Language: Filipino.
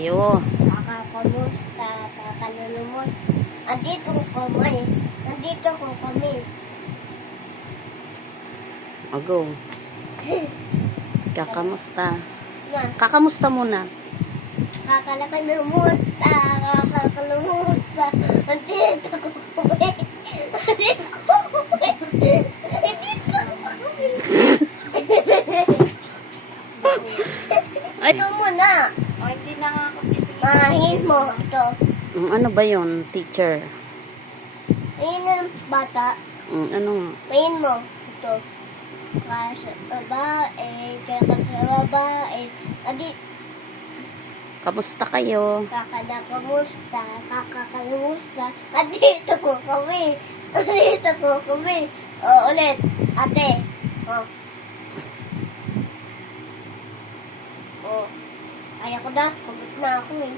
kayo? Kakakamusta, kakalulumos. Andito kami. Andito ko kami. O, go. Kakamusta? Yan. Kakamusta muna. Kakalakalamusta, kakalumusta. Andito ko kami. Andito ko kami. Andito ko kami. Ay, Ito muna. O, hindi na nga ako titingin. Mahin mo ito. ano ba yon, teacher? Mahin na ng bata. Ano nga? Mahin mo ito. Kasa babae, kaya sa babae. Adi, Kamusta kayo? kakakamusta, kakakalimusta. Andito ko kami. Andito ko kami. O, ulit. Ate. O. O. Kaya ko na. Pagod na ako eh.